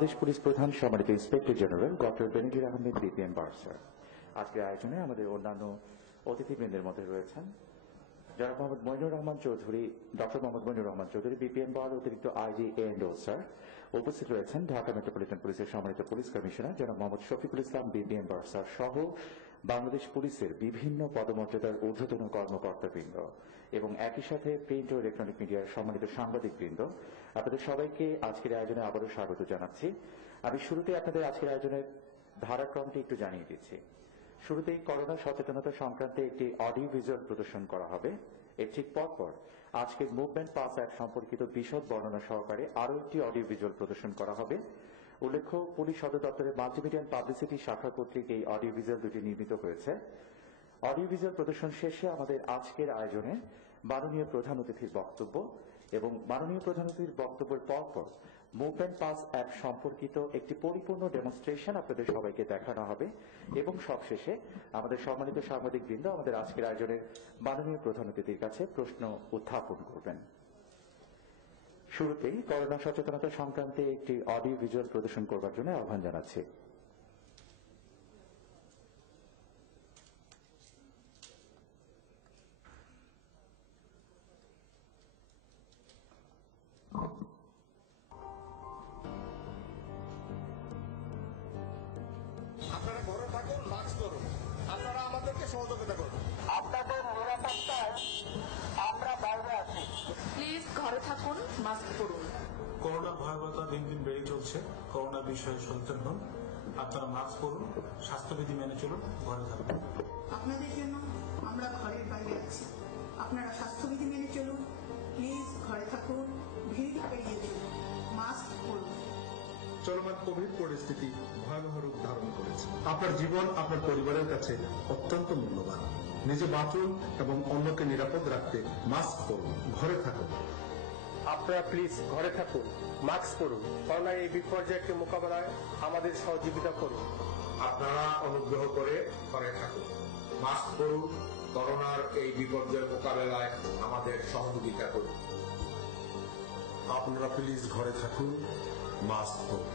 Bangladesh police প্রধান সম্মানিত inspector general doctor বেনজির Ahmed BPM বার্সার আজকের আয়োজনে আমাদের অন্যান্য অতিথিবৃন্দের মধ্যে রয়েছেন জনাব মোহাম্মদ মইনুর রহমান চৌধুরী, ডক্টর মোহাম্মদ মইনুর রহমান চৌধুরী বিপিএম বার অতিরিক্ত আইজি এন্ড স্যার। উপস্থিত রয়েছেন ঢাকা মেট্রোপলিটন পুলিশের সম্মানিত পুলিশ কমিশনার জনাব মোহাম্মদ শফিকুল ইসলাম বিপিএম বার্সার সহ বাংলাদেশ পুলিশের বিভিন্ন পদমর্যাদার ঊর্ধ্বতন কর্মকর্তাবৃন্দ এবং একই সাথে প্রিন্ট ও ইলেকট্রনিক মিডিয়ার সম্মানিত সাংবাদিকবৃন্দ। আপনাদের সবাইকে আজকের আয়োজনে আবারও স্বাগত জানাচ্ছি। আমি শুরুতে আপনাদের আজকের আয়োজনের ধারাক্রমটি একটু জানিয়ে দিচ্ছি। শুরুতেই করোনা সচেতনতা সংক্রান্তে একটি অডিও ভিজুয়াল প্রদর্শন করা হবে। এর ঠিক পরপর আজকের মুভমেন্ট পাস অ্যাক্ট সম্পর্কিত বিশদ বর্ণনা সহকারে আরও একটি অডিও ভিজুয়াল প্রদর্শন করা হবে। উল্লেখ্য, পুলিশ সদর দপ্তরের মাল্টিমিডিয়া পাবলিসিটি শাখা কর্তৃক এই অডিও ভিজুয়াল দুটি নির্মিত হয়েছে। অডিও ভিজুয়াল প্রদর্শন শেষে আমাদের আজকের আয়োজনে মাননীয় প্রধান অতিথির বক্তব্য এবং মাননীয় প্রধান অতিথির বক্তব্যের পরপর মুভমেন্ট পাস অ্যাপ সম্পর্কিত একটি পরিপূর্ণ ডেমনস্ট্রেশন আপনাদের সবাইকে দেখানো হবে এবং সবশেষে আমাদের সম্মানিত সাংবাদিকবৃন্দ আমাদের আজকের আয়োজনের মাননীয় প্রধান অতিথির কাছে প্রশ্ন উত্থাপন করবেন। শুরুতেই করোনা সচেতনতা সংক্রান্তে একটি অডিও ভিজুয়াল প্রদর্শন করবার জন্য আহ্বান জানাচ্ছি। আপনারা ঘরে থাকুন, মাস্ক করুন, আপনারা আমাদেরকে সহযোগিতা করুন। আপনাদের নিরাপত্তায় আমরা বাইরে আছি। প্লিজ ঘরে থাকুন, মাস্ক পরুন। করোনার ভয়াবহতা দিন দিন বেড়ে চলছে। করোনা বিষয়ে সচেতন হন, আপনারা মাস্ক পরুন, স্বাস্থ্যবিধি মেনে চলুন, ঘরে থাকুন। আপনাদের জন্য আমরা ঘরের বাইরে আছি, আপনারা স্বাস্থ্যবিধি মেনে চলুন, প্লিজ ঘরে থাকুন, ভিড় এড়িয়ে চলুন, মাস্ক পরুন। চলমান কোভিড পরিস্থিতি ভয়াবহ রূপ ধারণ করেছে। আপনার জীবন আপনার পরিবারের কাছে অত্যন্ত মূল্যবান। নিজে বাঁচুন এবং অন্যকে নিরাপদ রাখতে মাস্ক পরুন, ঘরে থাকুন। আপনারা প্লিজ ঘরে থাকুন, মাস্ক পরুন, করোনার এই বিপর্যয়কে মোকাবেলায় আমাদের সহযোগিতা করুন। আপনারা অনুগ্রহ করে ঘরে থাকুন, মাস্ক পরুন, করোনার এই বিপর্যয় মোকাবেলায় আমাদের সহযোগিতা করুন। আপনারা প্লিজ ঘরে থাকুন, মাস্ক পরুন।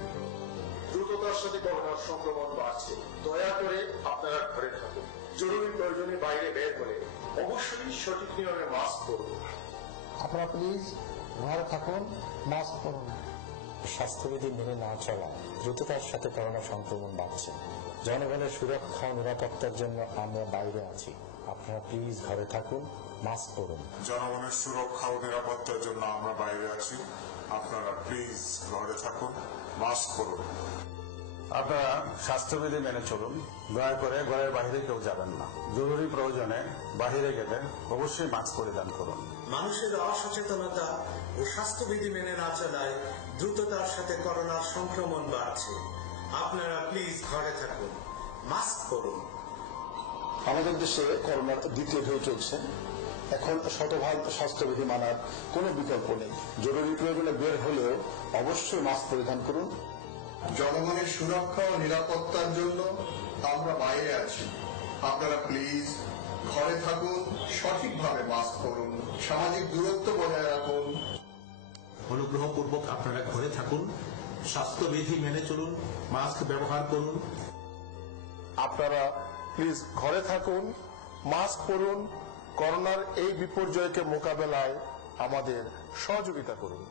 দ্রুততার সাথে করোনার সংক্রমণ বাড়ছে, দয়া করে আপনারা ঘরে থাকুন। জরুরি প্রয়োজনে বাইরে বের হলে অবশ্যই সঠিক নিয়মে মাস্ক পরুন। আপনারা প্লিজ ঘরে থাকুন, মাস্ক পরুন। স্বাস্থ্যবিধি মেনে না চলা, দ্রুততার সাথে করোনা সংক্রমণ বাড়ছে। জনগণের সুরক্ষা ও নিরাপত্তার জন্য আমরা বাইরে আছি, আপনারা প্লিজ ঘরে থাকুন, মাস্ক পরুন। জনগণের সুরক্ষা ও নিরাপত্তার জন্য আমরা বাইরে আছি, আপনারা প্লিজ ঘরে থাকুন, মাস্ক পরুন। আপনারা স্বাস্থ্যবিধি মেনে চলুন, দয়া করে ঘরের বাইরে কেউ যাবেন না। জরুরি প্রয়োজনে বাহিরে গেলে অবশ্যই মাস্ক পরিধান করুন। মানুষের অসচেতনতা ও স্বাস্থ্যবিধি মেনে না চলায় দ্রুততার সাথে করোনার সংক্রমণ বাড়ছে, আপনারা প্লিজ ঘরে থাকুন, মাস্ক পরুন। আমাদের দেশে করোনার দ্বিতীয় ঢেউ চলছে। এখন শতভাগ স্বাস্থ্যবিধি মানার কোনো বিকল্প নেই। জরুরি প্রয়োজনে বের হলেও অবশ্যই মাস্ক পরিধান করুন। জনগণের সুরক্ষা ও নিরাপত্তার জন্য আমরা বাইরে আছি, আপনারা প্লিজ ঘরে থাকুন, সঠিকভাবে মাস্ক পরুন, সামাজিক দূরত্ব বজায় রাখুন। অনুগ্রহপূর্বক আপনারা ঘরে থাকুন, স্বাস্থ্যবিধি মেনে চলুন, মাস্ক ব্যবহার করুন। আপনারা প্লিজ ঘরে থাকুন, মাস্ক পরুন, করোনার এই বিপর্যয়কে মোকাবেলায় আমাদের সহযোগিতা করুন।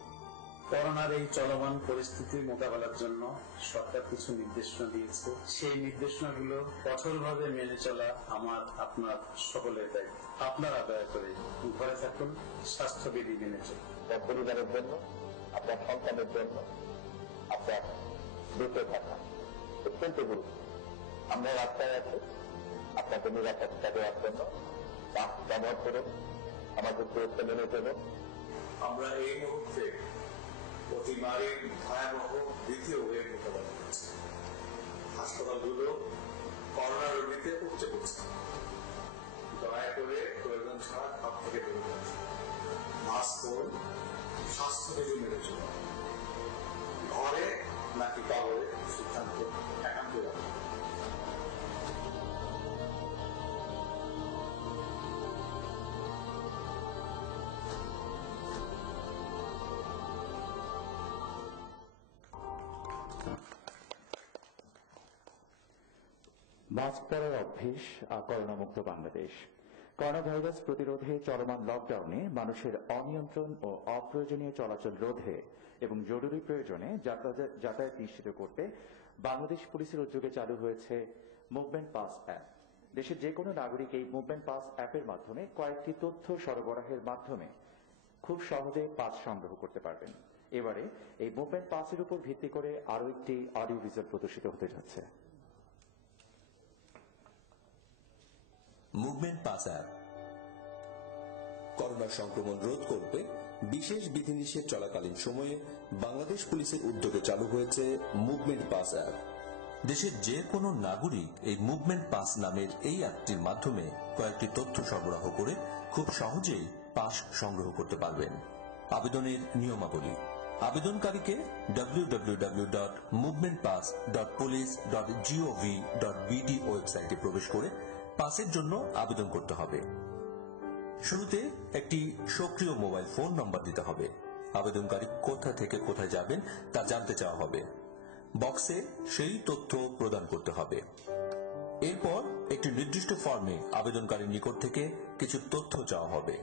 করোনার এই চলমান পরিস্থিতি মোকাবেলার জন্য সরকার কিছু নির্দেশনা দিয়েছে। সেই নির্দেশনাগুলো কঠোরভাবে মেনে চলা আমার আপনার সকলের দায়িত্ব। আপনারা দয়া করে ঘরে থাকুন, স্বাস্থ্যবিধি মেনে চলুন। পরিবারের জন্য, আপনার সন্তানের জন্য আপনার বেঁচে থাকা অত্যন্ত গুরুত্ব। আমরা রাস্তায় আছি আপনাকে নিরাপত্তা দেওয়ার জন্য, মাস্ক ব্যবহার করুন, আমাদের সুরক্ষা মেনে চলুন। আমরা এই মুহূর্তে অতিমারীর ভয়াবহ দ্বিতীয় ওয়েভ মোকাবেলা করছি। হাসপাতালগুলো করোনা রোগীতে উপচে পড়ছে, দয়া করে প্রয়োজন ছাড়া ঘর থেকে বেরোতে আসুন, মাস্ক পরুন, স্বাস্থ্যবিধি মেনে চলুন। ঘরে নাকি কবরে সিদ্ধান্ত একান্ত রাখুন। মাস্ক পরার অভ্যেস করোনামুক্ত বাংলাদেশ। করোনা ভাইরাস প্রতিরোধে চলমান লকডাউনে মানুষের অনিয়ন্ত্রণ ও অপ্রয়োজনীয় চলাচল রোধে এবং জরুরি প্রয়োজনে যাতায়াত নিশ্চিত করতে বাংলাদেশ পুলিশের উদ্যোগে চালু হয়েছে মুভমেন্ট পাস অ্যাপ। দেশের যে কোনো নাগরিক এই মুভমেন্ট পাস অ্যাপের মাধ্যমে কয়েকটি তথ্য সরবরাহের মাধ্যমে খুব সহজে পাস সংগ্রহ করতে পারবেন। এবারে এই মুভমেন্ট পাসের উপর ভিত্তি করে আরও একটি অডিও ভিজুয়াল প্রদর্শিত হতে যাচ্ছে। মুভমেন্ট পাস অ্যাপ করোনা সংক্রমণ রোধ করতে বিশেষ বিধিনিষেধ চলাকালীন সময়ে বাংলাদেশ পুলিশের উদ্যোগে চালু হয়েছে মুভমেন্ট পাস অ্যাপ। দেশের যে কোনো নাগরিক এই মুভমেন্ট পাস নামের এই অ্যাপটির মাধ্যমে কয়েকটি তথ্য সরবরাহ করে খুব সহজেই পাস সংগ্রহ করতে পারবেন। আবেদনের নিয়মাবলী: আবেদনকারীকে www.movementpass.police.gov.bd ওয়েবসাইটে প্রবেশ করে পাসের জন্য আবেদন করতে হবে। শুরুতে একটি সক্রিয় মোবাইল ফোন নম্বর দিতে হবে। আবেদনকারী কোথা থেকে কোথায় যাবেন তা জানতে চাওয়া হবে। বক্সে সেই তথ্য প্রদান করতে হবে। এরপর একটি নির্দিষ্ট ফর্মে আবেদনকারীর নিকট থেকে কিছু তথ্য চাওয়া হবে।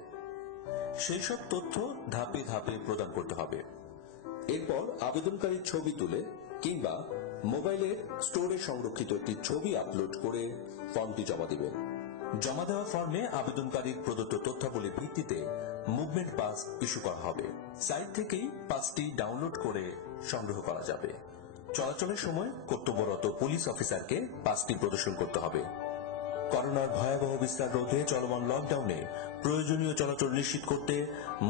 সেই সব তথ্য ধাপে ধাপে প্রদান করতে হবে। এরপর আবেদনকারীর ছবি তুলে কিংবা মোবাইলের স্টোরে সংরক্ষিত একটি ছবি আপলোড করে ফর্মটি জমা দিবেন। জমা দেওয়া ফর্মে আবেদনকারীর প্রদত্ত তথ্যাবলীর ভিত্তিতে মুভমেন্ট পাস ইস্যু করা হবে। সাইট থেকেই পাসটি ডাউনলোড করে সংগ্রহ করা যাবে। চলাচলের সময় কর্তব্যরত পুলিশ অফিসারকে পাসটি প্রদর্শন করতে হবে। করোনার ভয়াবহ বিস্তার রোধে চলমান লকডাউনে প্রয়োজনীয় চলাচল নিশ্চিত করতে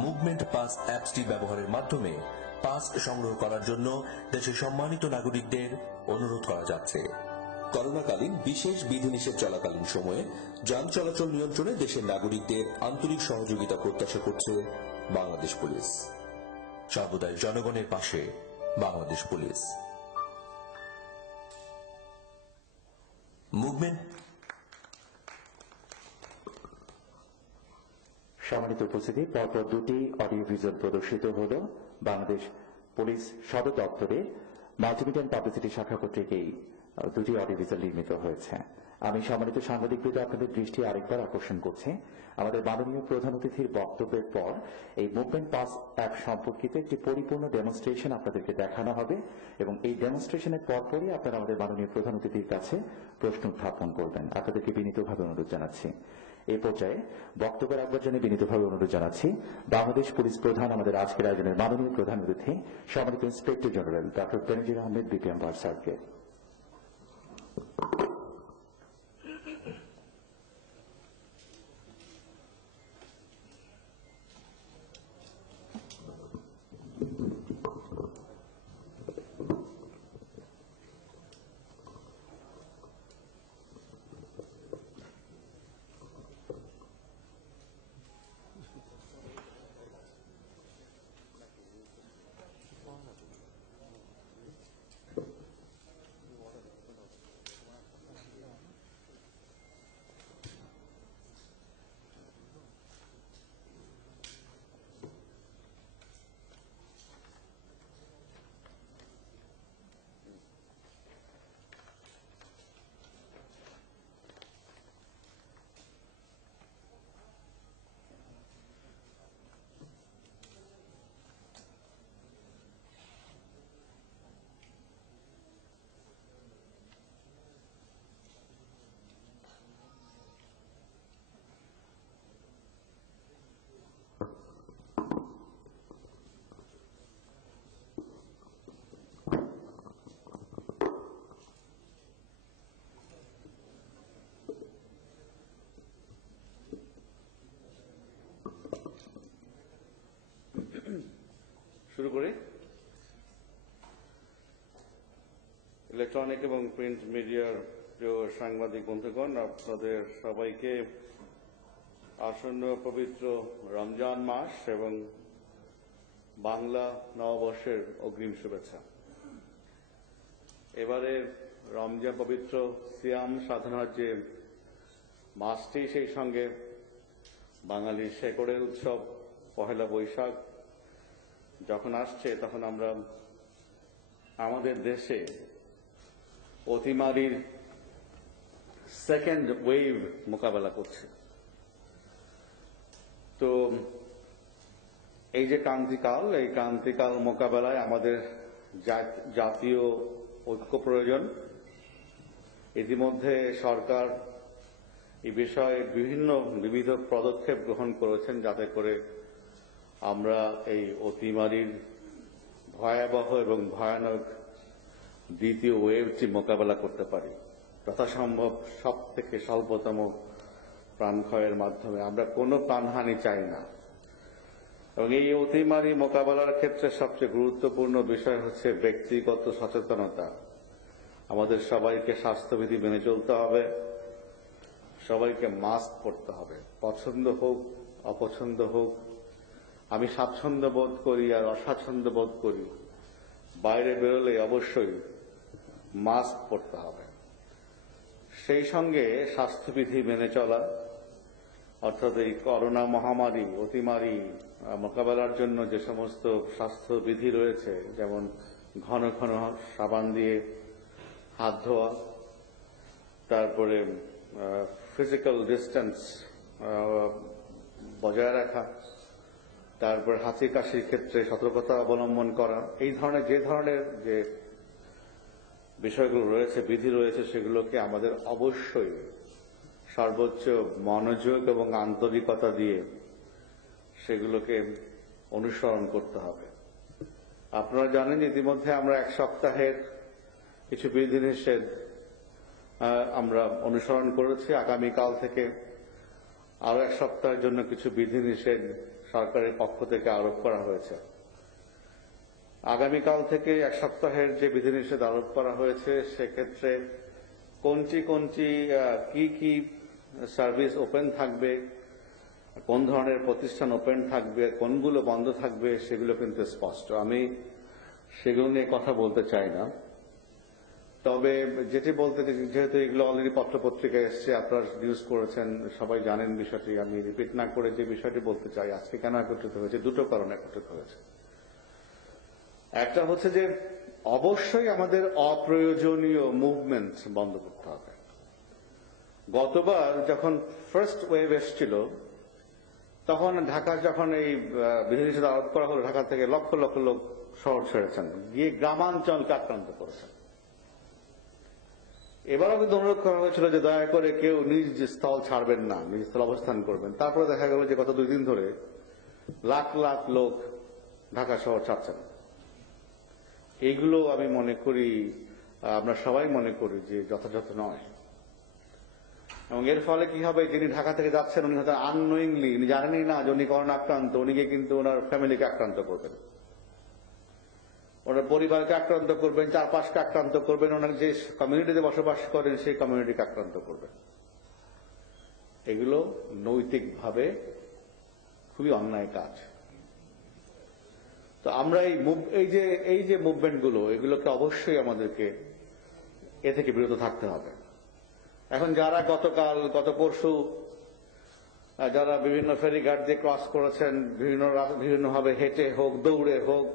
মুভমেন্ট পাস অ্যাপসটি ব্যবহারের মাধ্যমে পাস সংগ্রহ করার জন্য দেশের সম্মানিত নাগরিকদের অনুরোধ করা যাচ্ছে। করোনাকালীন বিশেষ বিধিনিষেধ চলাকালীন সময়ে যান চলাচল নিয়ন্ত্রণে দেশের নাগরিকদের আন্তরিক সহযোগিতা প্রত্যাশা করছে বাংলাদেশ পুলিশ। সর্বদাই জনগণের পাশে বাংলাদেশ পুলিশ। মুভমেন্ট। সম্মানিত উপস্থিতি, পরপর দুটি অডিও ভিজুয়াল প্রদর্শিত হল বাংলাদেশ পুলিশ সদর দপ্তরে মাল্টিমিডিয়া অ্যান্ড পাবলিসিটি শাখা কর্তৃক এই দুটি অডিও ভিজুয়াল নির্মিত হয়েছে। আমি সম্মানিত সাংবাদিকবৃন্দ আপনাদের দৃষ্টি আরেকবার আকর্ষণ করছি, আমাদের মাননীয় প্রধান অতিথির বক্তব্যের পর এই মুভমেন্ট পাস অ্যাপ সম্পর্কিত একটি পরিপূর্ণ ডেমনস্ট্রেশন আপনাদেরকে দেখানো হবে এবং এই ডেমনস্ট্রেশনের পরপরই আপনারা আমাদের মাননীয় প্রধান অতিথির কাছে প্রশ্ন উত্থাপন করবেন। আপনাদেরকে বিনীতভাবে অনুরোধ জানাচ্ছি। এই পর্যায়ে বক্তব্য রাখবার জন্য বিনীতভাবে অনুরোধ জানাচ্ছি বাংলাদেশ পুলিশ প্রধান, আমাদের আজকের আয়োজনের মাননীয় প্রধান অতিথি সম্মানিত ইন্সপেক্টর জেনারেল ডক্টর বেনজির আহমেদ বিপিএম বার স্যারকে। শুরু করি। ইলেকট্রনিক এবং প্রিন্ট মিডিয়ার প্রিয় সাংবাদিক বন্ধুগণ, আপনাদের সবাইকে আসন্ন পবিত্র রমজান মাস এবং বাংলা নববর্ষের অগ্রিম শুভেচ্ছা। এবারে রমজান পবিত্র সিয়াম সাধনার যে মাসটি, সেই সঙ্গে বাঙালির শেকড়ের উৎসব পহেলা বৈশাখ যখন আসছে, তখন আমরা আমাদের দেশে অতিমারির সেকেন্ড ওয়েভ মোকাবেলা করছে। তো এই যে ক্রান্তিকাল, এই ক্রান্তিকাল মোকাবেলায় আমাদের জাতীয় ঐক্য প্রয়োজন। ইতিমধ্যে সরকার এই বিষয়ে বিবিধ পদক্ষেপ গ্রহণ করেছেন যাতে করে আমরা এই অতিমারির ভয়াবহ এবং ভয়ানক দ্বিতীয় ওয়েভটি মোকাবেলা করতে পারি যথাসম্ভব সব থেকে স্বল্পতম প্রাণক্ষয়ের মাধ্যমে। আমরা কোনো প্রাণহানি চাই না এবং এই অতিমারি মোকাবেলার ক্ষেত্রে সবচেয়ে গুরুত্বপূর্ণ বিষয় হচ্ছে ব্যক্তিগত সচেতনতা। আমাদের সবাইকে স্বাস্থ্যবিধি মেনে চলতে হবে, সবাইকে মাস্ক পরতে হবে, পছন্দ হোক অপছন্দ হোক। আমি স্বাচ্ছন্দ্য বোধ করি আর অস্বাচ্ছন্দ্য বোধ করি, বাইরে বেরোলে অবশ্যই মাস্ক পরতে হবে। সেই সঙ্গে স্বাস্থ্যবিধি মেনে চলা, অর্থাৎ এই করোনা মহামারী অতিমারি মোকাবেলার জন্য যে সমস্ত স্বাস্থ্যবিধি রয়েছে, যেমন ঘন ঘন সাবান দিয়ে হাত ধোয়া, তারপরে ফিজিক্যাল ডিস্টেন্স বজায় রাখা, তারপর হাঁচি কাশির ক্ষেত্রে সতর্কতা অবলম্বন করা, এই ধরনের যে বিষয়গুলো রয়েছে, বিধি রয়েছে, সেগুলোকে আমাদের অবশ্যই সর্বোচ্চ মনোযোগ এবং আন্তরিকতা দিয়ে সেগুলোকে অনুসরণ করতে হবে। আপনারা জানেন ইতিমধ্যে আমরা 1 সপ্তাহের কিছু বিধিনিষেধ আমরা অনুসরণ করেছি। আগামীকাল থেকে আরো 1 সপ্তাহের জন্য কিছু বিধিনিষেধ সরকারের পক্ষ থেকে আরোপ করা হয়েছে। আগামীকাল থেকে 1 সপ্তাহের যে বিধিনিষেধ আরোপ করা হয়েছে সেক্ষেত্রে কি সার্ভিস ওপেন থাকবে, কোন ধরনের প্রতিষ্ঠান ওপেন থাকবে, কোনগুলো বন্ধ থাকবে, সেগুলো কিন্তু স্পষ্ট। আমি সেগুলো নিয়ে কথা বলতে চাই না। তবে যেটি বলতে, যেহেতু এগুলো অলরেডি পত্রপত্রিকায় এসছে, আপনারা নিউজ করেছেন, সবাই জানেন বিষয়টি, আমি রিপিট না করে যে বিষয়টি বলতে চাই, আজকে কেন একত্রিত হয়েছে, দুটো কারণে একত্রিত হয়েছে। একটা হচ্ছে যে অবশ্যই আমাদের অপ্রয়োজনীয় মুভমেন্ট বন্ধ করতে হবে। গতবার যখন ফার্স্ট ওয়েভ এসছিল, তখন ঢাকা যখন এই বিধিনিষেধ আরোপ করা হলো, ঢাকা থেকে লক্ষ লক্ষ লোক শহর ছেড়েছেন, গিয়ে গ্রামাঞ্চলকে আক্রান্ত করেছেন। এবারও কিন্তু অনুরোধ করা হয়েছিল যে দয়া করে কেউ নিজ স্থল ছাড়বেন না, নিজ স্থল অবস্থান করবেন। তারপরে দেখা গেল যে গত 2 দিন ধরে লাখ লাখ লোক ঢাকা শহর ছাড়ছেন। এইগুলো আমি মনে করি, আমরা সবাই মনে করি যে যথাযথ নয়। এবং এর ফলে কি হবে, যিনি ঢাকা থেকে যাচ্ছেন উনি হয়তো আননোয়িংলি, উনি জানেনই না যে উনি করোনা আক্রান্ত, উনিকে কিন্তু ওনার ফ্যামিলিকে আক্রান্ত করবেন, ওনার পরিবারকে আক্রান্ত করবেন, চারপাশকে আক্রান্ত করবেন, ওনার যে কমিউনিটিতে বসবাস করেন সেই কমিউনিটিকে আক্রান্ত করবেন। এগুলো নৈতিকভাবে খুবই অন্যায় কাজ। তো আমরা এই যে মুভমেন্টগুলো, এগুলোকে অবশ্যই আমাদেরকে এ থেকে বিরত থাকতে হবে। এখন যারা গত পরশু যারা বিভিন্ন ফেরিঘাট দিয়ে ক্রস করেছেন, বিভিন্নভাবে হেঁটে হোক, দৌড়ে হোক,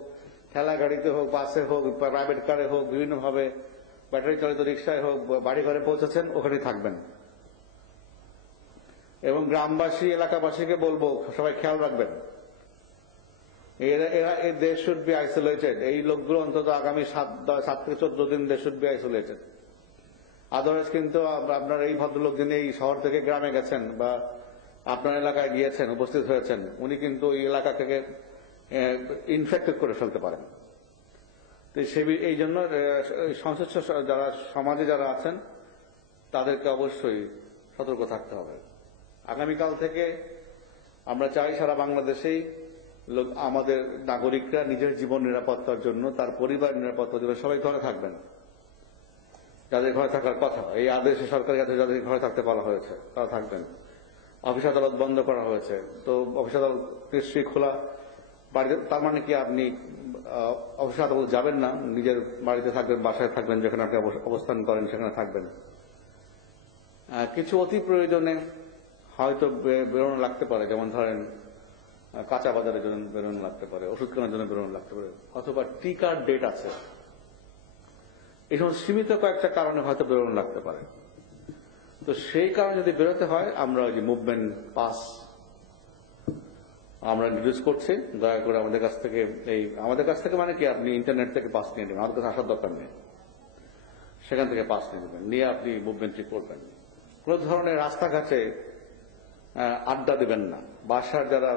ঠেলা গাড়িতে হোক, বাসে হোক, প্রাইভেট কারে হোক, বিভিন্নভাবে ব্যাটারি চালিত রিক্সায় হোক, বাড়ি ঘরে পৌঁছেছেন, ওখানে থাকবেন। এবং গ্রামবাসী, এলাকাবাসীকে বলবো সবাই খেয়াল রাখবেন, দে শুড বি আইসোলেটেড। এই লোকগুলো অন্তত আগামী 7 থেকে 14 দিন they should be isolated. Otherwise কিন্তু আপনার এই ভদ্রলোক যিনি এই শহর থেকে গ্রামে গেছেন বা আপনার এলাকায় গিয়েছেন, উপস্থিত হয়েছেন, উনি কিন্তু এই এলাকা থেকে ইনফেক্টেড করে ফেলতে পারেন। তো এই জন্য সংশ্লিষ্ট যারা সমাজে যারা আছেন তাদেরকে অবশ্যই সতর্ক থাকতে হবে। আগামীকাল থেকে আমরা চাই সারা বাংলাদেশেই আমাদের নাগরিকরা নিজের জীবন নিরাপত্তার জন্য, তার পরিবার নিরাপত্তার জন্য সবাই ঘরে থাকবেন, যাদের ঘরে থাকার কথা। এই আদেশে সরকারি আদেশে যাদের ঘরে থাকতে বলা হয়েছে তারা থাকবেন। অফিস আদালত বন্ধ করা হয়েছে, তো অফিস আদালত নিশ্চয়ই খোলা। বাড়িতে, তার মানে কি আপনি অফিস আদালত যাবেন না, নিজের বাড়িতে থাকবেন, বাসায় থাকবেন, যেখানে আপনি অবস্থান করেন সেখানে থাকবেন। কিছু অতি প্রয়োজনে হয়তো বেরোনো লাগতে পারে, যেমন ধরেন কাঁচা বাজারের জন্য বেরোনো লাগতে পারে, ওষুধ কেনার জন্য বেরোনো লাগতে পারে, অথবা টিকার ডেট আছে, এই সমস্ত সীমিত কয়েকটা কারণে হয়তো বেরোনো লাগতে পারে। তো সেই কারণে যদি বেরোতে হয় আমরা ওই যে মুভমেন্ট পাস আমরা ইন্ট্রোডিউস করছি। দয়া করে আমাদের কাছ থেকে মানে কি আপনি ইন্টারনেট থেকে পাস নিয়ে নেবেন, আমাদের কাছে আসার দরকার নেই, সেখান থেকে পাস নিয়ে নেবেন, নিয়ে আপনি মুভমেন্টটি করবেন। কোন ধরনের রাস্তাঘাটে আড্ডা দেবেন না। বাসার যারা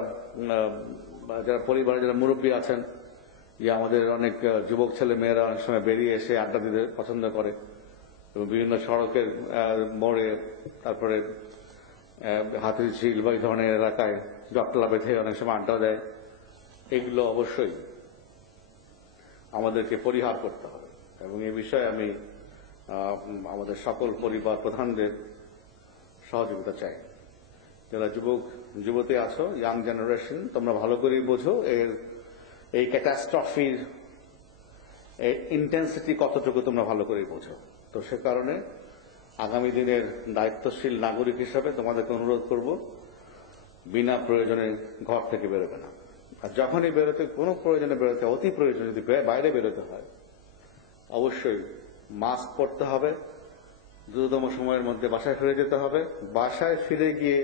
পরিবারের যারা মুরব্বী আছেন, যে আমাদের অনেক যুবক ছেলে মেয়েরা অনেক সময় বেরিয়ে এসে আড্ডা দিতে পছন্দ করে এবং বিভিন্ন সড়কের মোড়ে, তারপরে হাতির ঝিল বা এই ধরনের এলাকায় জটলা বেঁধে অনেক সময় আড্ডা দেয়, এগুলো অবশ্যই আমাদেরকে পরিহার করতে হবে। এবং এই বিষয়ে আমি আমাদের সকল পরিবার প্রধানদের সহযোগিতা চাই। যারা যুবতী আছো, ইয়াং জেনারেশন, তোমরা ভালো করেই বোঝো এই ক্যাটাস্ট্রফির ইন্টেন্সিটি কতটুকু তোমরা ভালো করেই বোঝো। তো সে কারণে আগামী দিনের দায়িত্বশীল নাগরিক হিসাবে তোমাদেরকে অনুরোধ করব, বিনা প্রয়োজনে ঘর থেকে বেরোবে না। আর যখনই বেরোতে, কোনো প্রয়োজনে বেরোতে, অতি প্রয়োজনে যদি বাইরে বেরোতে হয়, অবশ্যই মাস্ক পরতে হবে, দ্রুততম সময়ের মধ্যে বাসায় ফিরে যেতে হবে। বাসায় ফিরে গিয়ে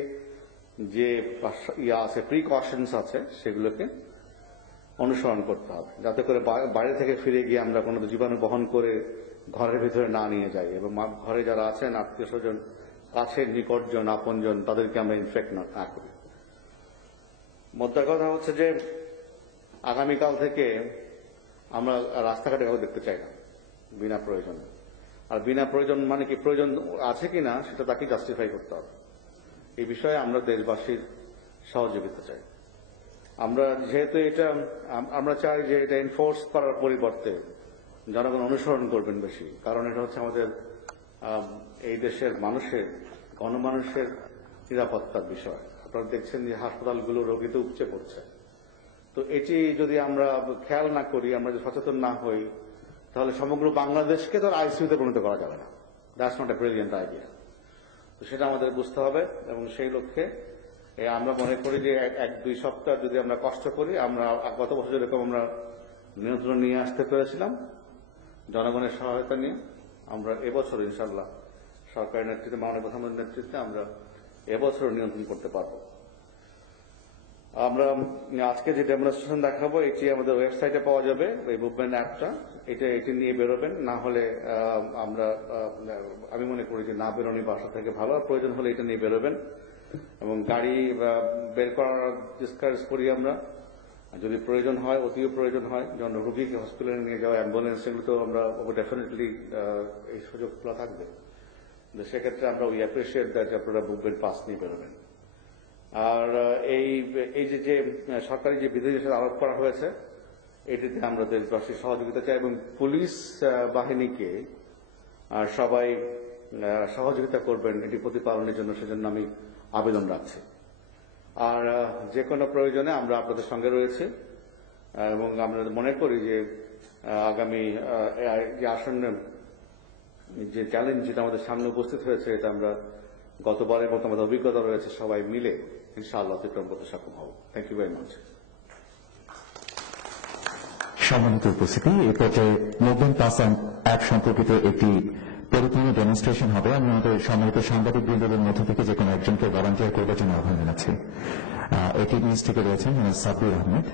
যে আছে প্রিকশনস আছে সেগুলোকে অনুসরণ করতে হবে, যাতে করে বাইরে থেকে ফিরে গিয়ে আমরা কোনো জীবাণু বহন করে ঘরের ভিতরে না নিয়ে যাই এবং ঘরে যারা আছেন আত্মীয় স্বজন, কাছের নিকটজন, আপনজন, তাদেরকে আমরা ইনফেক্ট না করি। মোদ্দা কথা হচ্ছে যে আগামীকাল থেকে আমরা রাস্তাঘাটে কাউকে দেখতে চাই না বিনা প্রয়োজনে। আর বিনা প্রয়োজন মানে কি, প্রয়োজন আছে কিনা সেটা তাকে জাস্টিফাই করতে হবে। এই বিষয়ে আমরা দেশবাসীর সহযোগিতা চাই। আমরা যেহেতু আমরা চাই যে এটা এনফোর্স করার পরিবর্তে জনগণ অনুসরণ করবেন বেশি, কারণ এটা হচ্ছে আমাদের এই দেশের গণমানুষের নিরাপত্তার বিষয়। আপনারা দেখছেন যে হাসপাতালগুলো রোগীতে উপচে পড়ছে। তো এটি যদি আমরা খেয়াল না করি, আমরা যদি সচেতন না হই, তাহলে সমগ্র বাংলাদেশকে তো আইসিইউতে পরিণত করা যাবে না। That's not a brilliant idea. তো সেটা আমাদের বুঝতে হবে এবং সেই লক্ষ্যে আমরা মনে করি যে 1-2 সপ্তাহ যদি আমরা কষ্ট করি, আমরা গত বছর যেরকম আমরা নিয়ন্ত্রণ নিয়ে আসতে পেরেছিলাম জনগণের সহায়তা নিয়ে, আমরা এবছর ইনশাল্লাহ সরকারের নেতৃত্বে, মাননীয় প্রধানমন্ত্রীর নেতৃত্বে আমরা এবছর নিয়ন্ত্রণ করতে পারব। আমরা আজকে যে ডেমনস্ট্রেশন দেখাবো এটি আমাদের ওয়েবসাইটে পাওয়া যাবে, এই মুভমেন্ট অ্যাপটা। এটি নিয়ে বেরোবেন, না হলে আমি মনে করি যে না বেরোনি বাসা থেকে ভালো। আর প্রয়োজন হলে এটা নিয়ে বেরোবেন এবং গাড়ি বের করার ডিসকারেজ করি আমরা। যদি প্রয়োজন হয়, অতিও প্রয়োজন হয়, যেমন রোগীকে হসপিটালে নিয়ে যাওয়া, অ্যাম্বুলেন্স, সেগুলো তো আমরা ডেফিনেটলি এই সুযোগ খোলা থাকবে। সেক্ষেত্রে আমরা উই অ্যাপ্রিসিয়েট দ্যাট আপনারা মুভমেন্ট পাস নিয়ে বেরোবেন। আর এই যে সরকারি যে বিধিনিষেধ আরোপ করা হয়েছে, এটিতে আমরা দেশবাসীর সহযোগিতা চাই এবং পুলিশ বাহিনীকে সবাই সহযোগিতা করবেন এটি প্রতিপালনের জন্য, সেজন্য আমি আবেদন রাখছি। আর যে কোনো প্রয়োজনে আমরা আপনাদের সঙ্গে রয়েছি এবং আমরা মনে করি যে আগামী যে আসন্ন যে চ্যালেঞ্জ যেটা আমাদের সামনে উপস্থিত হয়েছে, এটা আমরা গতবারের মতো আমাদের অভিজ্ঞতা রয়েছে, সবাই মিলে ইনশাআল্লাহ অতিক্রম করতে সক্ষম হব। Thank you very much. সম্মানিত উপস্থিতি, এই পর্যায়ে মুভমেন্ট পাস অ্যাপ সম্পর্কিত একটি পরিপূর্ণ ডেমনস্ট্রেশন হবে। আমি আমাদের সম্মানিত সাংবাদিক বৃন্দদের মধ্য থেকে যে কোনো একজনকে ভলান্টিয়ার করবার জন্য আহ্বান জানাচ্ছি। এটি নিউজ থেকে রয়েছেন সাব্বির আহমেদ।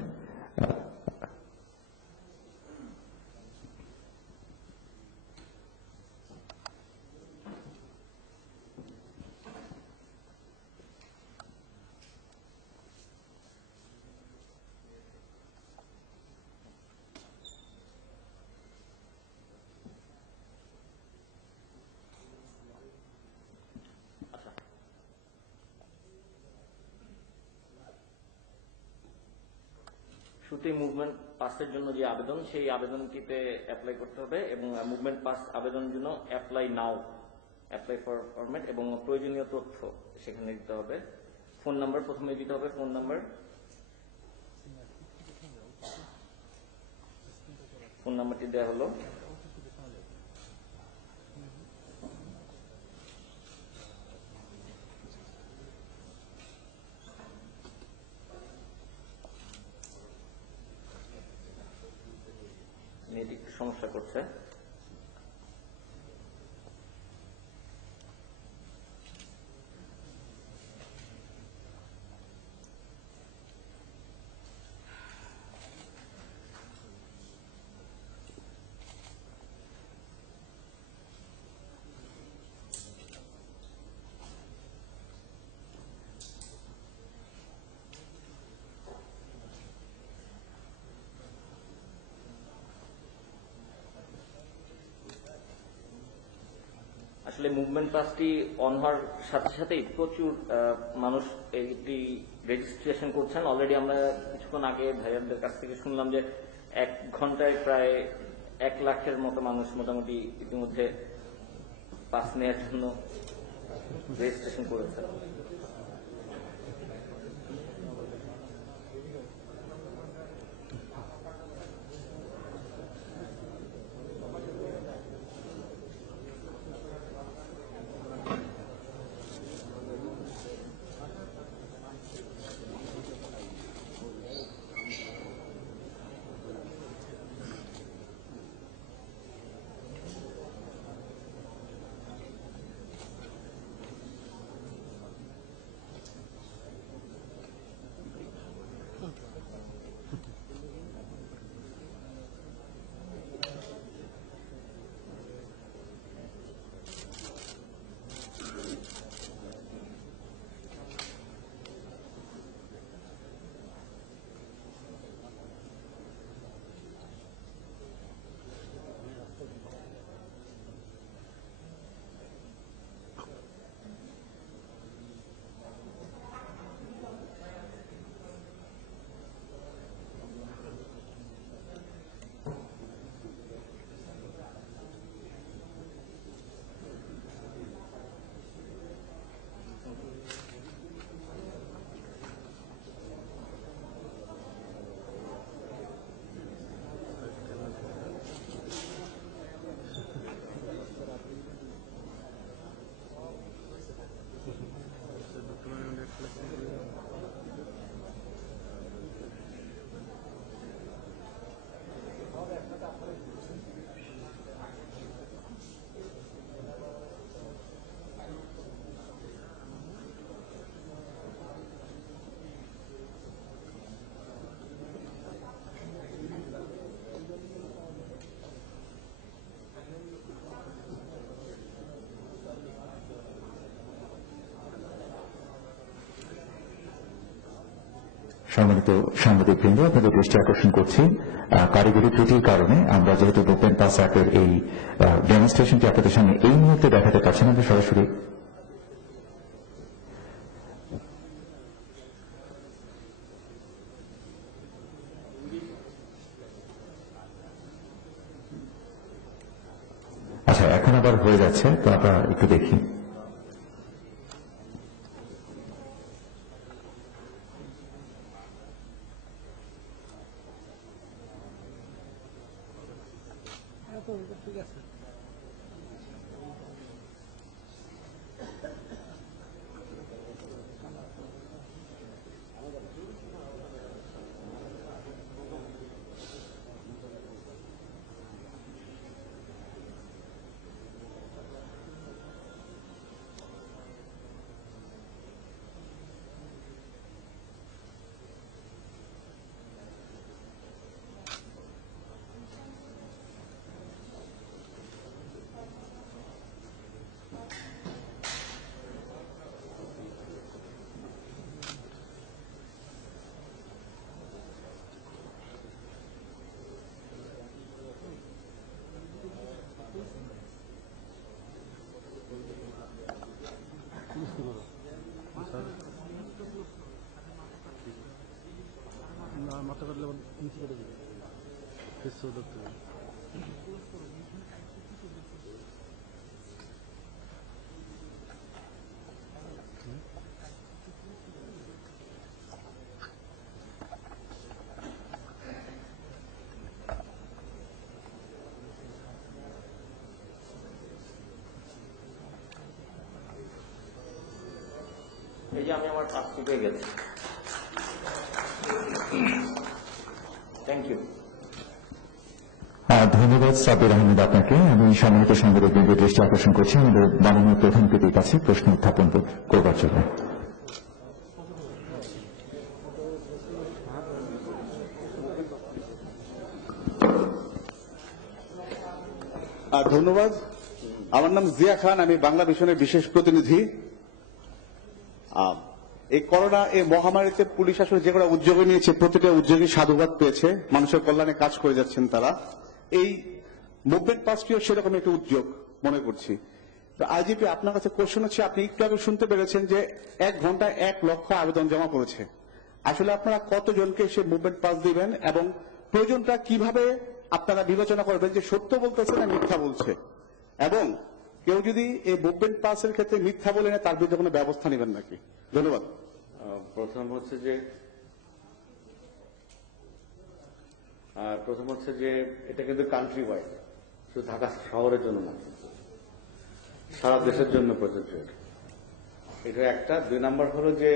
শুরুতেই মুভমেন্ট পাসের জন্য যে আবেদন, সেই আবেদনটিতে অ্যাপ্লাই করতে হবে এবং মুভমেন্ট পাস আবেদনের জন্য apply now, apply for format এবং প্রয়োজনীয় তথ্য সেখানে দিতে হবে। ফোন নাম্বার প্রথমে দিতে হবে, ফোন নাম্বারটি দেওয়া হলো। নেট একটু সমস্যা করছে। আসলে মুভমেন্ট পাসটি অন হওয়ার সাথে সাথেই প্রচুর মানুষ এটি রেজিস্ট্রেশন করছেন। অলরেডি আমরা কিছুক্ষণ আগে ভাইয়াদের কাছ থেকে শুনলাম যে 1 ঘন্টায় প্রায় 1 লাখের মতো মানুষ মোটামুটি ইতিমধ্যে পাস নেওয়ার জন্য রেজিস্ট্রেশন করেছে। সম্মানিত সাংবাদিকবৃন্দ, আপনাদের দৃষ্টি আকর্ষণ করছি কারিগরি ত্রুটির কারণে আমরা যেহেতু মুভমেন্ট পাস অ্যাপের এই ডেমনস্ট্রেশনটি আপনাদের সামনে এই মুহূর্তে দেখাতে পারছি না, আমরা সরাসরি আচ্ছা এখন আবার হয়ে যাচ্ছে, তো আমরা একটু দেখি। ঠিক আছে। মাথা কাটলে নিচে কেটে দেবে ধরতে হবে। এই যে আমি আমার পাসপোর্ট পেয়ে গেছি। Thank you. ধন্যবাদ সাব্বির আহমেদ আপনাকে। আমি সম্মানিত সাংবাদিকবৃন্দের দৃষ্টি আকর্ষণ করছি আমাদের মাননীয় প্রধান অতিথির কাছে প্রশ্ন উত্থাপন করবার জন্য। ধন্যবাদ। আমার নাম জিয়া খান, আমি বাংলা মিশনের বিশেষ প্রতিনিধি। এই করোনা এই মহামারীতে পুলিশ আসলে যে কটা উদ্যোগ নিয়েছে প্রতিটা উদ্যোগই সাধুবাদ পেয়েছে, মানুষের কল্যাণে কাজ করে যাচ্ছেন তারা। এই মুভমেন্ট পাসটিও সেরকম একটা উদ্যোগ মনে করছি। তো আইজিপি আপনার কাছে কোশ্চেন হচ্ছে, আপনি একটু আগে শুনতে পেরেছেন যে 1 ঘন্টায় 1 লক্ষ আবেদন জমা পড়েছে। আসলে আপনারা কতজনকে সে মুভমেন্ট পাস দিবেন এবং প্রয়োজনটা কিভাবে আপনারা বিবেচনা করবেন যে সত্য বলতেছে না মিথ্যা বলছে, এবং কেউ যদি এই মুভমেন্ট পাসের ক্ষেত্রে মিথ্যা বলে না তার বিরুদ্ধে কোনো ব্যবস্থা নেবেন নাকি? ধন্যবাদ। প্রথম হচ্ছে যে এটা কিন্তু কান্ট্রি ওয়াইড, শুধু ঢাকা শহরের জন্য না, সারা দেশের জন্য প্রযোজ্য। এটা একটা। 2 নাম্বার হলো যে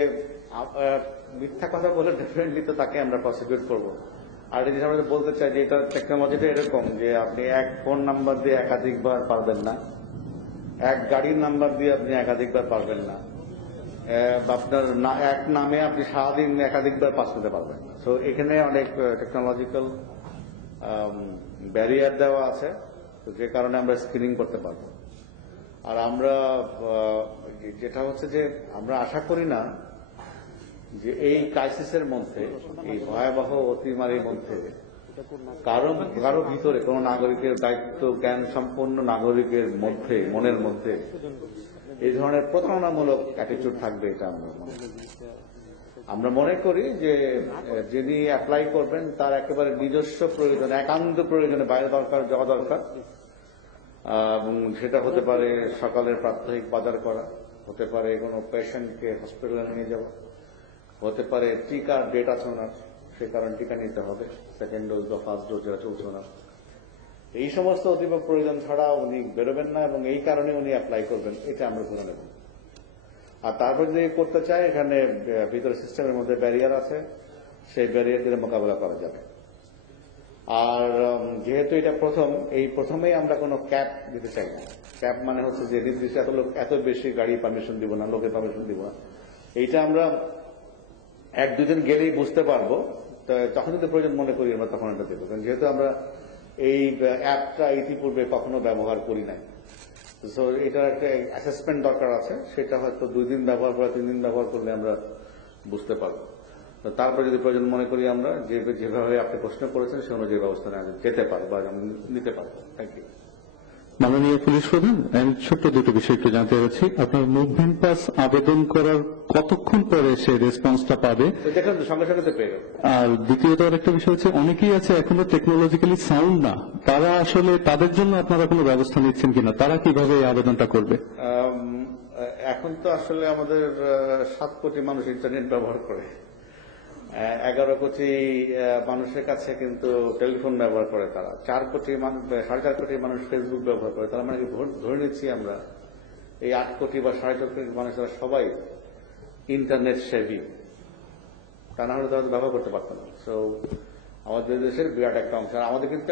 মিথ্যা কথা বলে ডেফিনেটলি তো তাকে আমরা প্রসিকিউট করবো। আর জিনিস আমরা বলতে চাই যে এটা টেকনোলজিটা এরকম যে আপনি এক ফোন নাম্বার দিয়ে একাধিকবার পারবেন না, এক গাড়ির নাম্বার দিয়ে আপনি একাধিকবার পারবেন না, আপনার এক নামে আপনি সারাদিন একাধিকবার পাস করতে পারবেন না। তো এখানে অনেক টেকনোলজিক্যাল ব্যারিয়ার দেওয়া আছে, যে কারণে আমরা স্ক্রিনিং করতে পারবো। আর আমরা যেটা হচ্ছে যে আমরা আশা করি না যে এই ক্রাইসিসের মধ্যে, এই ভয়াবহ অতিমারির মধ্যে কারো ভিতরে কোন নাগরিকের দায়িত্ব জ্ঞান সম্পন্ন নাগরিকের মধ্যে মনের মধ্যে এই ধরনের প্রতারণামূলক অ্যাটিটিউড থাকবে, এটা আমরা মনে করি যে যিনি অ্যাপ্লাই করবেন তার একেবারে নিজস্ব প্রয়োজন, একান্ত প্রয়োজনে বাইরে যাওয়া দরকার। সেটা হতে পারে সকালের প্রাত্যহিক বাজার করা, হতে পারে কোনো পেশেন্টকে হসপিটালে নিয়ে যাওয়া, হতে পারে টিকার ডেট আছে ওনার, সে কারণে টিকা নিতে হবে, 2nd ডোজ বা 1st ডোজ যেটা চলছে ওনার। এই সমস্ত অতীব প্রয়োজন ছাড়া উনি বেরোবেন না, এবং এই কারণে উনি অ্যাপ্লাই করবেন, এটা আমরা ধরে নেব। আর তারপর যদি করতে চাই, এখানে ভিতরে সিস্টেমের মধ্যে ব্যারিয়ার আছে, সেই ব্যারিয়ার দিয়ে মোকাবেলা করা যাবে। আর যেহেতু এটা প্রথমেই আমরা কোনো ক্যাপ দিতে চাই না। ক্যাপ মানে হচ্ছে যে নির্দিষ্ট এত বেশি গাড়ি পারমিশন দিব না, লোকের পারমিশন দিব না। এইটা আমরা 1-2 দিন গেলেই বুঝতে পারবো, তখন যদি প্রয়োজন মনে করি আমরা তখন এটা দেবো। কারণ যেহেতু আমরা এই অ্যাপটা ইতিপূর্বে কখনো ব্যবহার করি নাই, তো এটার একটা অ্যাসেসমেন্ট দরকার আছে, সেটা হয়তো 2 দিন ব্যবহার করে 3 দিন ব্যবহার করলে আমরা বুঝতে পারবো। তারপর যদি প্রয়োজন মনে করি আমরা যেভাবে আপনি প্রশ্ন করেছেন সে অনুযায়ী ব্যবস্থা যেতে পারবো বা নিতে পারবো। Thank you. মাননীয় পুলিশ প্রধান, আমি ছোট্ট 2টো বিষয় একটু জানতে চাচ্ছি। আপনার মুভমেন্ট পাস আবেদন করার কতক্ষণ পরে সে রেসপন্সটা পাবে? দেখেন তো সঙ্গে সঙ্গে পেয়ে যাবে। আর দ্বিতীয়ত আরেকটা বিষয় হচ্ছে, অনেকেই আছে এখনো টেকনোলজিক্যালি সাউন্ড না, তারা আসলে তাদের জন্য আপনারা কোনো ব্যবস্থা নিচ্ছেন কিনা? তারা কিভাবে এই আবেদনটা করবে? এখন তো আসলে আমাদের 7 কোটি মানুষ ইন্টারনেট ব্যবহার করে, 11 কোটি মানুষের কাছে কিন্তু টেলিফোন ব্যবহার করে, তারা 4.5 কোটি মানুষ ফেসবুক ব্যবহার করে। তারা মানে ধরে নিচ্ছি আমরা এই 8 কোটি বা 4.5 কোটি মানুষেরা সবাই ইন্টারনেট সেভি, তা না হলে তারা ব্যবহার করতে পারত না। সো আমাদের দেশের বিরাট একটা অংশ। আমাদের কিন্তু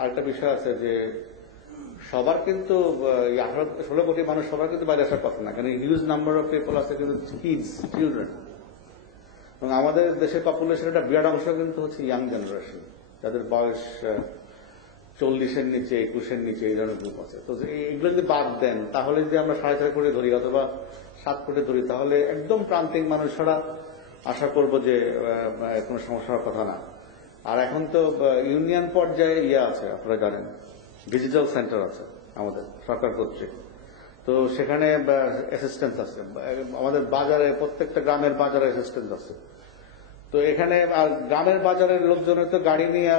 আরেকটা বিষয় আছে যে সবার কিন্তু 16 কোটি মানুষ সবার কিন্তু বাইরে আসার কথা না, কারণ হিউজ নাম্বার অফ পিপল আছে কিন্তু চিলড্রেন, এবং আমাদের দেশের পপুলেশনের একটা বিরাট অংশ কিন্তু হচ্ছে ইয়াং জেনারেশন, যাদের বয়স 40-এর নিচে, 21-এর নিচে, এই ধরনের গ্রুপ আছে। তো এগুলো যদি বাদ দেন, তাহলে যদি আমরা 4.5 কোটি ধরি অথবা 7 কোটি ধরি, তাহলে একদম প্রান্তিক মানুষরা আশা করব যে কোনো সমস্যার কথা না। আর এখন তো ইউনিয়ন পর্যায়ে আছে, আপনারা জানেন ডিজিটাল সেন্টার আছে আমাদের সরকার কর্তৃক, তো সেখানে অ্যাসিস্ট্যান্স আছে। আমাদের বাজারে প্রত্যেকটা গ্রামের বাজারে অ্যাসিস্ট্যান্স আছে। তো এখানে আর গ্রামের বাজারের লোকজনের তো গাড়ি নিয়ে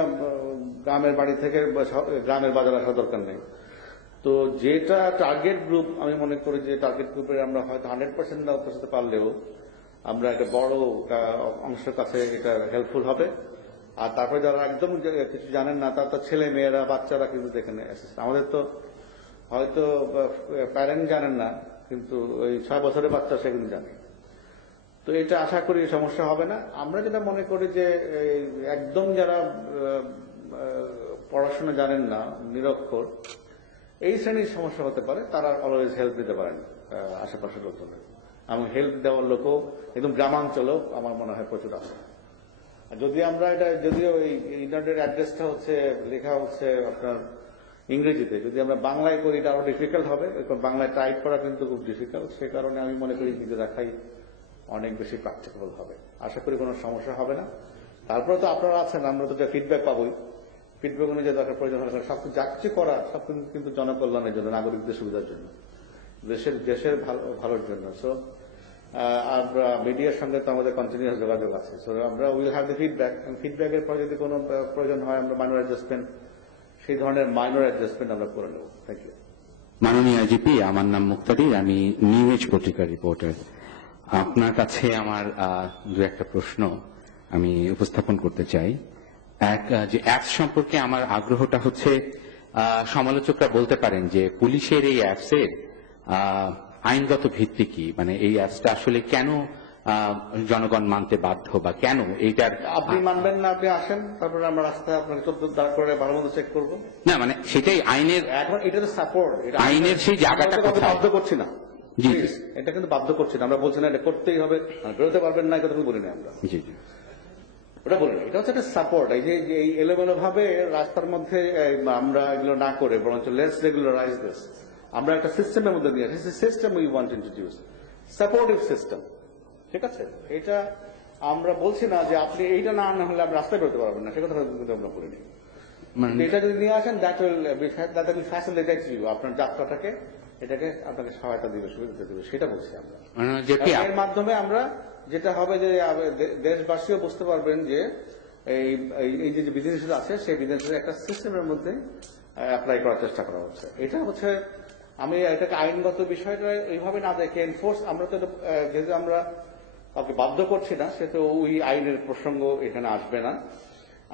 গ্রামের বাড়ি থেকে গ্রামের বাজার আসার দরকার নেই। তো যেটা টার্গেট গ্রুপ, আমি মনে করি যে টার্গেট গ্রুপের আমরা হয়তো 100% না উপস্থিত পারলেও আমরা একটা বড় অংশের কাছে এটা হেল্পফুল হবে। আর তারপরে যারা একদম কিছু জানেন না, তার তো ছেলে মেয়েরা বাচ্চারা কিন্তু দেখেন আমাদের তো হয়তো প্যারেন্ট জানেন না, কিন্তু ওই 6 বছরের বাচ্চা সে কিন্তু জানে। তো এটা আশা করি সমস্যা হবে না। আমরা যেটা মনে করি যে একদম যারা পড়াশোনা জানেন না, নিরক্ষর, এই শ্রেণীর সমস্যা হতে পারে, তারা অলওয়েজ হেল্প দিতে পারেন আশেপাশের লোকজনের, এবং হেল্প দেওয়ার লোকও একদম গ্রামাঞ্চলেও আমার মনে হয় প্রচুর আছে। যদিও এই ইন্টারনেট অ্যাড্রেসটা লেখা হচ্ছে আপনার ইংরেজিতে, যদি আমরা বাংলায় করি এটা আরো ডিফিকাল্ট হবে, বাংলায় টাইপ করা কিন্তু খুব ডিফিকাল্ট। সে কারণে আমি মনে করি ইংরেজি রাখাই অনেক বেশি প্র্যাকটিকেবল হবে। আশা করি কোনো সমস্যা হবে না। তারপরে তো আপনারা আছেন, আমরা তো ফিডব্যাক পাবোই, ফিডব্যাক অনুযায়ী দরকার প্রয়োজন হলে সব যা কিছু করা সব কিন্তু জনকল্যাণের জন্য, নাগরিকদের সুবিধার জন্য। দেশের ভালোর জন্য। সো আমরা মিডিয়ার সঙ্গে তো আমাদের কন্টিনিউয়াস যোগাযোগ আছে। সো আমরা উইল হ্যাভ দ্য ফিডব্যাক, ফিডব্যাকের পর যদি কোনো প্রয়োজন হয় আমরা মাইনর অ্যাডজাস্টমেন্ট, সেই ধরনের মাইনর অ্যাডজাস্টমেন্ট আমরা করে নেব। Thank you. মাননীয় আইজিপি, আমার নাম মুক্তাদির, আমি নিউ এজ পত্রিকার রিপোর্টার। আপনার কাছে আমার দু একটা প্রশ্ন আমি উপস্থাপন করতে চাই। এক, যে অ্যাপস সম্পর্কে আমার আগ্রহটা হচ্ছে, সমালোচকরা বলতে পারেন যে পুলিশের এই অ্যাপসের আইনগত ভিত্তি কি, মানে এই অ্যাপসটা আসলে কেন জনগণ মানতে বাধ্য, বা কেন এইটার আপনি মানবেন না, আপনি আসেন, তারপরে আমরা রাস্তায় আপনাকে দাঁড় করে ভালো মতো চেক করবো। না মানে সেটাই আইনের, এখন এটা তো সাপোর্ট, আইনের সেই জায়গাটা কোথায়? বাধ্য করছি না, জি এটা কিন্তু বাধ্য করছি না, আমরা বলছি না এটা করতেই হবে, বেরোতে পারবেন না, কথা বলি না আমরা, জি জি ওটা বলি না। এটা হচ্ছে একটা সাপোর্ট। এই যে এই এলোমেলো ভাবে রাস্তার মধ্যে আমরা এগুলো না করে বরঞ্চ লেটস রেগুলারাইজ দিস, আমরা একটা সিস্টেমের মধ্যে নিয়ে আসি। System we want introduce, supportive system, ঠিক আছে? এটা আমরা বলছি না যে আপনি এইটা না আনা হলে আপনি রাস্তায় বেরোতে পারবেন না, সে কথা কিন্তু আমরা বলিনি। এটা যদি নিয়ে আসেন দ্যাট উইল ফ্যাসিলিটেট ইউ, আপনার যাত্রাটাকে, এটাকে আপনাকে সহায়তা দিবে, সুবিধা দিবে, সেটা বলছি আমরা। এর মাধ্যমে আমরা যেটা হবে যে দেশবাসীও বুঝতে পারবেন যে এই যে বিধিনিষেধ আছে সেই বিধিনিষেধের একটা সিস্টেমের মধ্যে অ্যাপ্লাই করার চেষ্টা করা হচ্ছে। এটা হচ্ছে, আমি এটাকে আইনগত বিষয়টা এইভাবে না দেখে এনফোর্স, আমরা তো যেহেতু আমরা কাউকে বাধ্য করছি না, সে তো ওই আইনের প্রসঙ্গ এখানে আসবে না।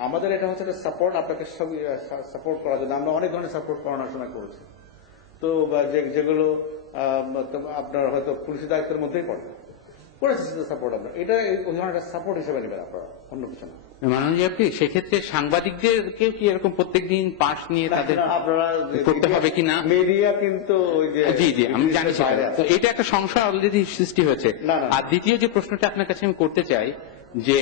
আমাদের এটা হচ্ছে সাপোর্ট, আপনাকে সাপোর্ট করার জন্য আমরা অনেক ধরনের সাপোর্ট পড়াশোনা করেছি, তো যেগুলো আপনার হয়তো পুলিশের দায়িত্বের মধ্যেই পড়ে করেছে সাপোর্ট, আমরা এটা ওই ধরনের সাপোর্ট হিসেবে নেবেন আপনারা, অন্য কিছু না। মাননীয় আপনি সেক্ষেত্রে সাংবাদিকদেরকেও কি এরকম প্রত্যেকদিন পাস নিয়ে তাদের আপনারা করতে হবে কিনা? মিডিয়া কিন্তু ওই যে, জি জি আমি জানি সেটা, তো এটা একটা সংশয় অলরেডি সৃষ্টি হয়েছে। আর দ্বিতীয় যে প্রশ্নটা আপনার কাছে আমি করতে চাই যে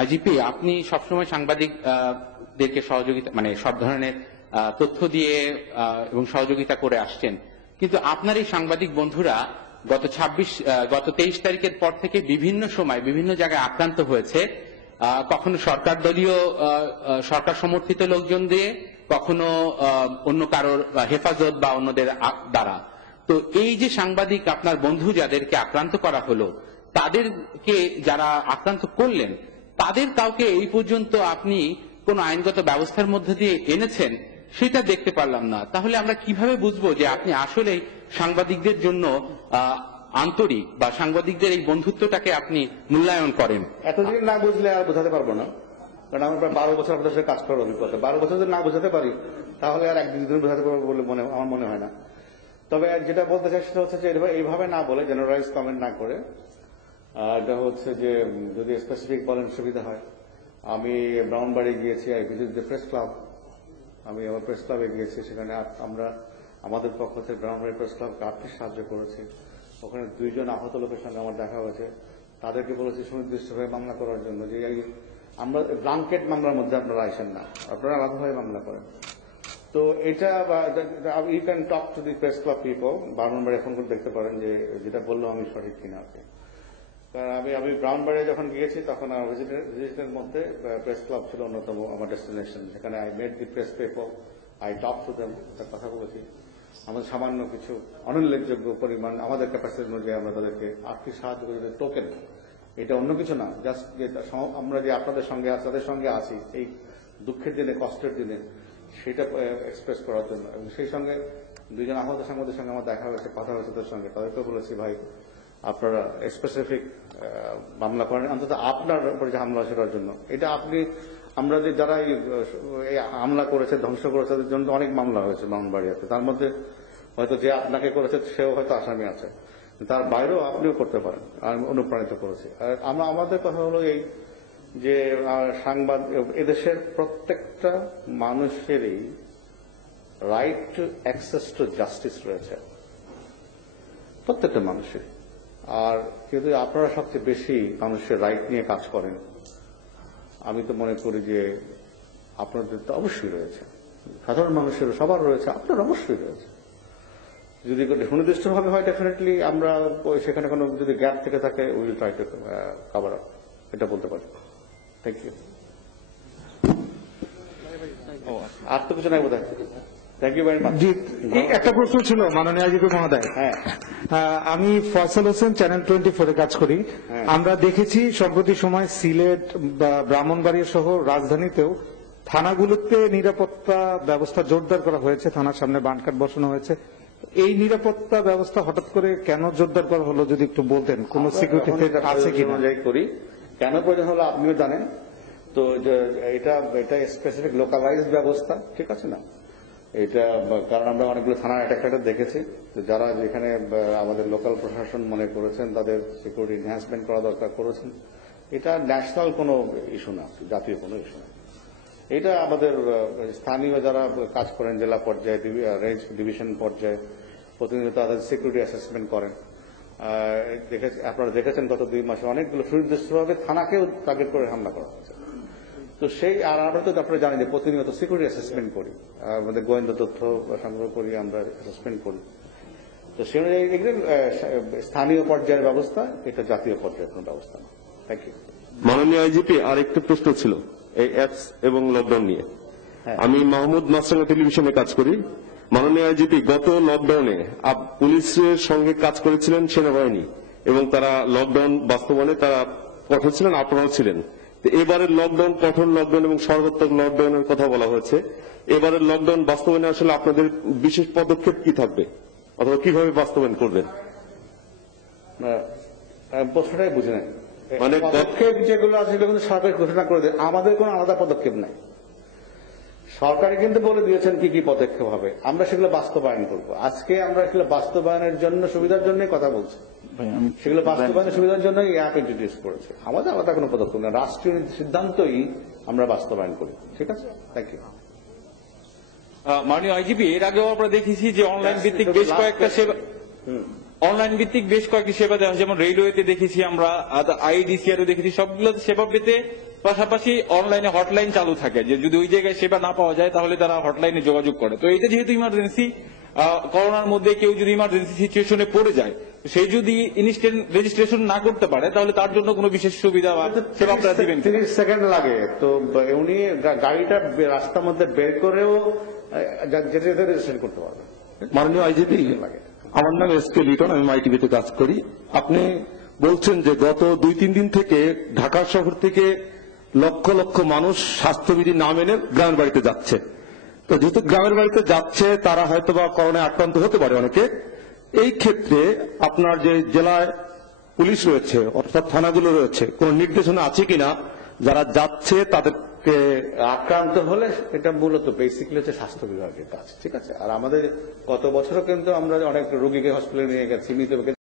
আইজিপি, আপনি সবসময় সাংবাদিকদেরকে সহযোগিতা, মানে সব ধরনের তথ্য দিয়ে এবং সহযোগিতা করে আসছেন, কিন্তু আপনার এই সাংবাদিক বন্ধুরা গত 23 তারিখের পর থেকে বিভিন্ন সময় বিভিন্ন জায়গায় আক্রান্ত হয়েছে, কখনো সরকার সমর্থিত লোকজন দিয়ে, কখনো অন্য কারোর হেফাজত বা অন্যদের দ্বারা। তো এই যে সাংবাদিক আপনার বন্ধু যাদেরকে আক্রান্ত করা হলো, তাদেরকে যারা আক্রান্ত করলেন তাদের কাউকে এই পর্যন্ত আপনি কোন আইনগত ব্যবস্থার মধ্যে দিয়ে এনেছেন সেটা দেখতে পারলাম না। তাহলে আমরা কিভাবে বুঝবো যে আপনি আসলে সাংবাদিকদের জন্য আন্তরিক, বা সাংবাদিকদের এই বন্ধুত্বটাকে আপনি মূল্যায়ন করেন? এতদিন না বুঝলে আর বোঝাতে পারবো না, কারণ আমার প্রায় 12 বছর আপনাদের সাথে কাজ করার অভিজ্ঞতা। 12 বছর যদি না বোঝাতে পারি তাহলে আর একদিন বোঝাতে পারবো বলে আমার মনে হয় না। তবে যেটা বলতে চাই সেটা হচ্ছে যে এইভাবে না বলে, জেনারেলাইজ কমেন্ট না করে, এটা হচ্ছে যে যদি স্পেসিফিক বলেন সুবিধা হয়। আমি ব্রাউনবাড়ি গিয়েছি, I visit the press club, আমি আমার প্রেস ক্লাবে গিয়েছি, সেখানে আমরা আমাদের পক্ষ থেকে ব্রাউনবাড়ি প্রেস ক্লাবকে আর্থিক সাহায্য করেছি। ওখানে 2 জন আহত লোকের সঙ্গে আমার দেখা হয়েছে, তাদেরকে বলেছি সুনির্দিষ্টভাবে মামলা করার জন্য, যে আমরা ব্লাঙ্কেট মামলার মধ্যে আপনারা আসেন না, আপনারা আলাদাভাবে মামলা করেন। তো এটা you can talk to the press club people, ব্রাউনবাড়ি ফোন করে দেখতে পারেন যে যেটা বললো আমি সঠিক কিনা আপনি। কারণ আমি ব্রাউনবাড়ি যখন গিয়েছি তখন আমার ভিজিটের মধ্যে প্রেস ক্লাব ছিল অন্যতম আমার ডেস্টিনেশন, সেখানে I made the press people, I talk to them, কথা বলেছি। আমাদের সামান্য কিছু অনুল্লেখযোগ্য পরিমাণ আমাদের ক্যাপাসিটি অনুযায়ী আমরা তাদেরকে আর্থিক সাহায্য করি, টোকেন, এটা অন্য কিছু না, জাস্ট যে আমরা যে আপনাদের সঙ্গে তাদের সঙ্গে আছি এই দুঃখের দিনে, কষ্টের দিনে, সেটা এক্সপ্রেস করার জন্য। এবং সেই সঙ্গে 2 জন আহত সাংবাদিকের সঙ্গে আমার দেখা হয়েছে, কথা হয়েছে তাদের সঙ্গে, তাদেরকেও বলেছি ভাই আপনারা স্পেসিফিক মামলা করেন, অন্তত আপনার উপরে যে হামলা সেটার জন্য। এটা আমরা যে যারা এই হামলা করেছে, ধ্বংস করেছে, তাদের জন্য অনেক মামলা হয়েছে ব্রাউনবাড়িয়াতে, তার মধ্যে হয়তো যে আপনাকে করেছে সেও হয়তো আসামি আছে, তার বাইরেও আপনিও করতে পারেন, আমি অনুপ্রাণিত করেছি। আর আমাদের কথা হলো এই যে এদেশের প্রত্যেকটা মানুষেরই right to access to justice রয়েছে, প্রত্যেকটা মানুষের। আর কিন্তু আপনারা সবচেয়ে বেশি মানুষের রাইট নিয়ে কাজ করেন, আমি তো মনে করি যে আপনাদের তো অবশ্যই রয়েছে, সাধারণ মানুষের সবার রয়েছে, আপনার অবশ্যই রয়েছে। যদি সুনির্দিষ্টভাবে হয় ডেফিনেটলি আমরা সেখানে কোনো যদি গ্যাপ থেকে থাকে will try to cover up, এটা বলতে পারি। Thank you. আর তো কিছু নাই বোধ হয়। Thank you very much. জি, একটা প্রশ্ন ছিল মাননীয় আইজিপি মহোদয়। আমি ফয়সাল হোসেন, চ্যানেল 24 কাজ করি। আমরা দেখেছি সম্প্রতি সময় সিলেট বা ব্রাহ্মণবাড়িয়া সহ রাজধানীতেও থানাগুলোতে নিরাপত্তা ব্যবস্থা জোরদার করা হয়েছে, থানার সামনে বানকাট বসানো হয়েছে। এই নিরাপত্তা ব্যবস্থা হঠাৎ করে কেন জোরদার করা হলো যদি একটু বলতেন, কোন সিকিউরিটি আছে কিনা? করি কেন প্রয়োজন হলো আপনিও জানেন তো, এটা স্পেসিফিক লোকালাইজড ব্যবস্থা, ঠিক আছে না? এটা কারণ আমরা অনেকগুলো থানা অ্যাটাক দেখেছি, যারা যেখানে আমাদের লোকাল প্রশাসন মনে করেছেন তাদের সিকিউরিটি এনহ্যান্সমেন্ট করা দরকার করেছেন। এটা ন্যাশনাল কোনো ইস্যু না, জাতীয় কোনো ইস্যু না। এটা আমাদের স্থানীয় যারা কাজ করেন জেলা পর্যায়ে, রেঞ্জ ডিভিশন পর্যায়ে প্রতিনিয়ত তাদের সিকিউরিটি অ্যাসেসমেন্ট করেন। আপনারা দেখেছেন গত 2 মাসে অনেকগুলো সুনির্দিষ্টভাবে থানাকেও টার্গেট করে হামলা করা হয়েছে। তো সেই আর আমরা তো আপনারা জানেন যে প্রতিনিয়ত সিকিউরিটি অ্যাসেসমেন্ট করি, আমাদের গোয়েন্দা তথ্য সংগ্রহ করি, আমরা অ্যাসেসমেন্ট করি। তো সে অনুযায়ী স্থানীয় পর্যায়ের ব্যবস্থা, এটা জাতীয় পর্যায়ের কোনো ব্যবস্থা না। Thank you. মাননীয় আইজিপি, আর একটু প্রশ্ন ছিল এই অ্যাপস এবং লকডাউন নিয়ে। আমি মাহমুদ মাছরাঙা টেলিভিশনে কাজ করি। মাননীয় আইজিপি, গত লকডাউনে পুলিশের সঙ্গে কাজ করেছিলেন সেনাবাহিনী এবং তারা লকডাউন বাস্তবায়নে তারা কঠোর ছিলেন, আপনারাও ছিলেন। এবারের লকডাউন কঠোর লকডাউন এবং সর্বাত্মক লকডাউনের কথা বলা হয়েছে। এবারের লকডাউন বাস্তবায়নে আসলে আপনাদের বিশেষ পদক্ষেপ কি থাকবে অথবা কিভাবে বাস্তবায়ন করবেন? প্রশ্নটাই বুঝে নেন। মানে পদক্ষেপ যেগুলো আছে সেগুলো কিন্তু সরকার ঘোষণা করে দেয়, আমাদের কোনো আলাদা পদক্ষেপ নাই। সরকারে কিন্তু বলে দিয়েছেন কি কি পদক্ষেপ হবে, আমরা সেগুলো বাস্তবায়ন করব। আজকে আমরা সেগুলো বাস্তবায়নের জন্য সুবিধার জন্য কথা বলছি, সেগুলো বাস্তবায়নের সুবিধার জন্য এই অ্যাপ ইন্ট্রোডিউস করেছে। আমাদের আলাদা কোনো পদক্ষেপ না, রাষ্ট্রীয় সিদ্ধান্তই আমরা বাস্তবায়ন করি। ঠিক আছে, থ্যাংক ইউ। মাননীয় আইজিপি, এর আগেও আমরা দেখেছি যে অনলাইন ভিত্তিক বেশ কয়েকটি সেবা দেওয়া হয়, যেমন রেলওয়েতে দেখেছি আমরা, আইডিসিআরও দেখেছি। সবগুলো সেবা পেতে পাশাপাশি অনলাইনে হটলাইন চালু থাকে, যে যদি ওই জায়গায় সেবা না পাওয়া যায় তাহলে তারা হটলাইনে যোগাযোগ করে। তো এটা যেহেতু ইমার্জেন্সি, করোনার মধ্যে কেউ যদি ইমার্জেন্সি সিচুয়েশনে পড়ে যায়, সেই যদি ইনস্ট্যান্ট রেজিস্ট্রেশন না করতে পারে তাহলে তার জন্য কোনো বিশেষ সুবিধা বা সেবা আপনারা দিবেন? 30 সেকেন্ড লাগে, তো উনি গাড়িটা রাস্তার মধ্যে বের করেও যেতে রেজিস্ট্রেশন করতে পারবেন। মাননীয় আইজিপি, আমার নাম এস কে লিটন, আমি মাইটিভিতে কাজ করি। আপনি বলছেন যে গত 2-3 দিন থেকে ঢাকা শহর থেকে লক্ষ লক্ষ মানুষ স্বাস্থ্যবিধি না মেনে গ্রামের বাড়িতে যাচ্ছে। তো যেহেতু গ্রামের বাড়িতে যাচ্ছে, তারা হয়তো বা করোনায় আক্রান্ত হতে পারে অনেকে। এই ক্ষেত্রে আপনার যে জেলায় পুলিশ রয়েছে অর্থাৎ থানাগুলো রয়েছে, কোন নির্দেশনা আছে কিনা যারা যাচ্ছে তাদেরকে আক্রান্ত হলে? এটা মূলত বেসিক্যালি হচ্ছে স্বাস্থ্য বিভাগের কাজ, ঠিক আছে। আর আমাদের গত বছরও কিন্তু আমরা অনেক রোগীকে হসপিটালে নিয়ে গেছি, মৃত